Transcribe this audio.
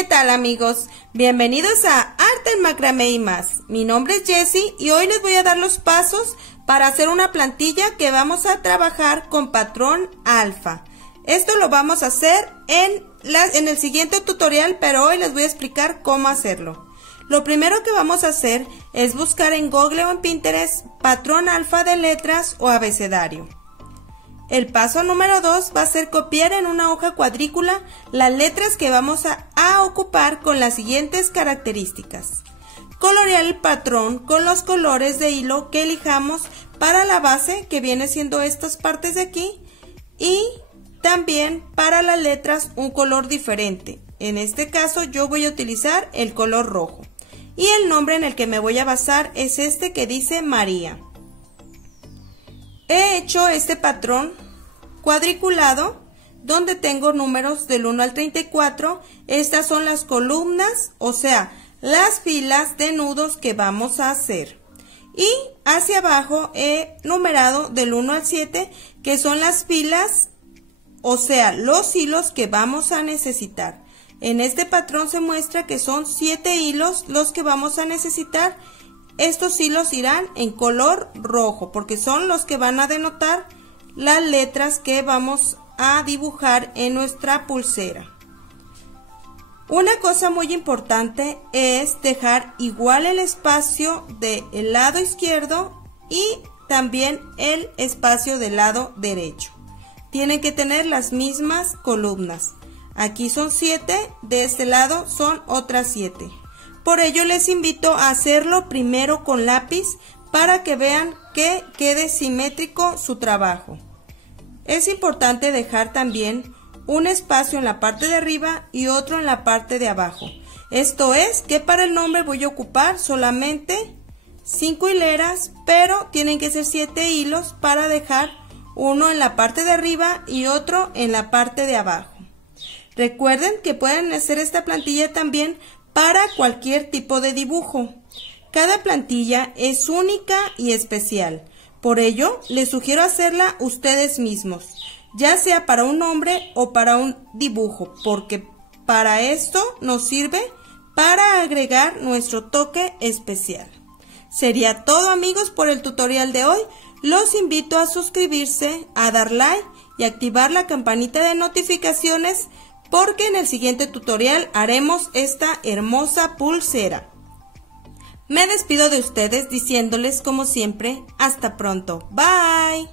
¿Qué tal, amigos? Bienvenidos a Arte en Macramé y más. Mi nombre es Jessie y hoy les voy a dar los pasos para hacer una plantilla que vamos a trabajar con patrón alfa. Esto lo vamos a hacer en el siguiente tutorial, pero hoy les voy a explicar cómo hacerlo. Lo primero que vamos a hacer es buscar en Google o en Pinterest patrón alfa de letras o abecedario. El paso número 2 va a ser copiar en una hoja cuadrícula las letras que vamos a ocupar con las siguientes características. Colorear el patrón con los colores de hilo que elijamos para la base, que viene siendo estas partes de aquí, y también para las letras un color diferente. En este caso yo voy a utilizar el color rojo. Y el nombre en el que me voy a basar es este que dice María. He hecho este patrón cuadriculado donde tengo números del 1 al 34. Estas son las columnas, o sea, las filas de nudos que vamos a hacer. Y hacia abajo he numerado del 1 al 7, que son las filas, o sea, los hilos que vamos a necesitar. En este patrón se muestra que son 7 hilos los que vamos a necesitar. Estos hilos irán en color rojo porque son los que van a denotar las letras que vamos a dibujar en nuestra pulsera. Una cosa muy importante es dejar igual el espacio del lado izquierdo y también el espacio del lado derecho. Tienen que tener las mismas columnas. Aquí son 7, de este lado son otras 7. Por ello les invito a hacerlo primero con lápiz para que vean que quede simétrico su trabajo. Es importante dejar también un espacio en la parte de arriba y otro en la parte de abajo. Esto es que para el nombre voy a ocupar solamente 5 hileras, pero tienen que ser 7 hilos para dejar uno en la parte de arriba y otro en la parte de abajo. Recuerden que pueden hacer esta plantilla también para cualquier tipo de dibujo. Cada plantilla es única y especial. Por ello, les sugiero hacerla ustedes mismos, ya sea para un nombre o para un dibujo, porque para esto nos sirve para agregar nuestro toque especial. Sería todo, amigos, por el tutorial de hoy. Los invito a suscribirse, a dar like y activar la campanita de notificaciones, porque en el siguiente tutorial haremos esta hermosa pulsera. Me despido de ustedes diciéndoles, como siempre, hasta pronto. Bye.